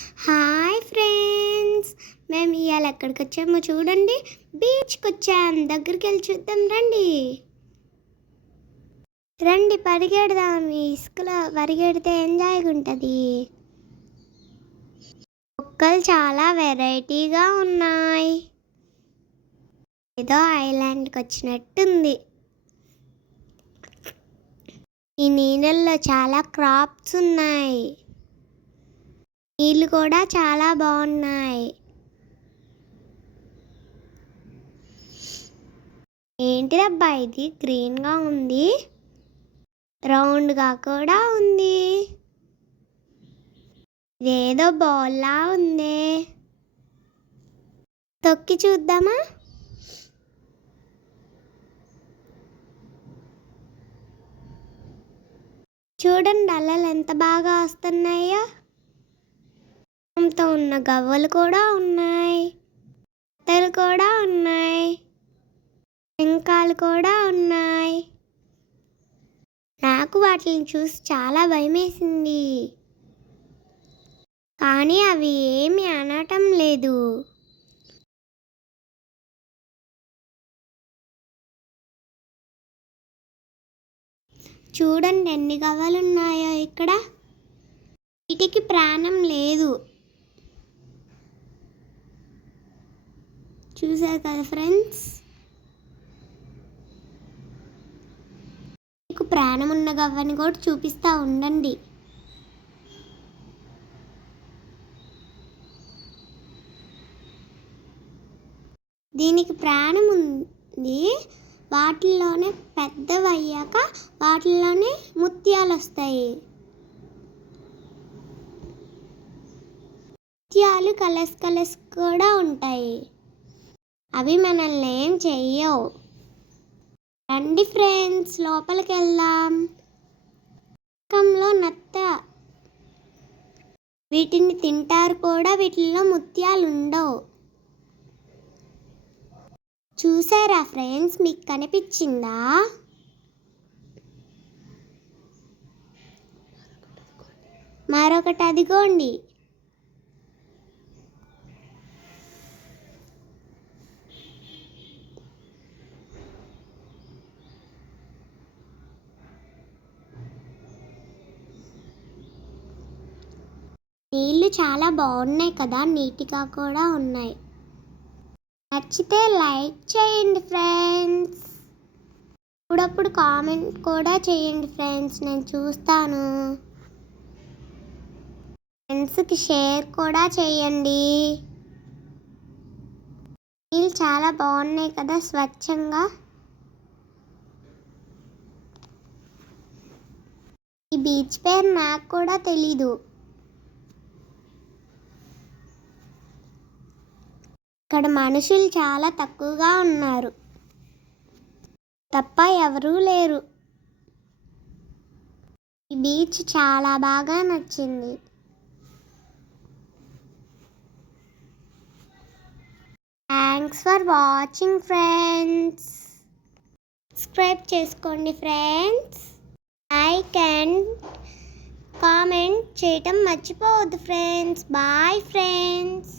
Hi friends, మేము ఇవాళ ఎక్కడికి వచ్చామో చూడండి. బీచ్కి వచ్చాం. దగ్గరికి వెళ్ళి చూద్దాం రండి. రండి పరిగెడదాం. ఈ ఇసుకలో పరిగెడితే ఎంజాయ్గా ఉంటుంది. మొక్కలు చాలా వెరైటీగా ఉన్నాయి. ఏదో ఐలాండ్కి వచ్చినట్టుంది. ఈ నీళ్ళల్లో చాలా క్రాప్స్ ఉన్నాయి. నీళ్ళు కూడా చాలా బాగున్నాయి. ఏంటిదబ్బా ఇది గ్రీన్గా ఉంది, రౌండ్గా కూడా ఉంది. ఇదేదో బాల్లా ఉంది. తొక్కి చూద్దామా? చూడండి అలలు ఎంత బాగా వస్తున్నాయో. తో ఉన్న గవ్వలు కూడా ఉన్నాయి, కత్తెలు కూడా ఉన్నాయి, టెంకాయలు కూడా ఉన్నాయి. నాకు వాటిని చూసి చాలా భయమేసింది, కానీ అవి ఏమీ అనటం లేదు. చూడండి ఎన్ని గవ్వలు ఉన్నాయో ఇక్కడ. వీటికి ప్రాణం లేదు. చూసారు కదా ఫ్రెండ్స్, మీకు ప్రాణం ఉన్న గవ్వని కూడా చూపిస్తా ఉండండి. దీనికి ప్రాణం ఉంది. వాటిల్లోనే పెద్దవయ్యాక వాటిల్లోనే ముత్యాలు వస్తాయి. ముత్యాలు కలర్స్ కూడా ఉంటాయి. అవి మనల్ని ఏం చెయ్యవు. రండి ఫ్రెండ్స్, లోపలికి వెళ్దాం. పక్కలో నత్త, వీటిని తింటారు కూడా. వీటిల్లో ముత్యాలు ఉండవు. చూసారా ఫ్రెండ్స్, మీకు కనిపించిందా? మరొకటి అదిగోండి. నీళ్ళు చాలా బాగున్నాయి కదా, నీట్గా కూడా ఉన్నాయి. నచ్చితే లైక్ చేయండి ఫ్రెండ్స్. అప్పుడప్పుడు కామెంట్ కూడా చేయండి ఫ్రెండ్స్, నేను చూస్తాను. ఫ్రెండ్స్కి షేర్ కూడా చేయండి. నీళ్ళు చాలా బాగున్నాయి కదా, స్వచ్ఛంగా. ఈ బీచ్ పేరు నాకు కూడా తెలీదు. ఇక్కడ మనుషులు చాలా తక్కువగా ఉన్నారు, తప్ప ఎవరూ లేరు. ఈ బీచ్ చాలా బాగా నచ్చింది. Thanks for watching friends. Subscribe చేసుకోండి ఫ్రెండ్స్. లైక్ అండ్ కామెంట్ చేయటం మర్చిపోవద్దు ఫ్రెండ్స్. Bye friends.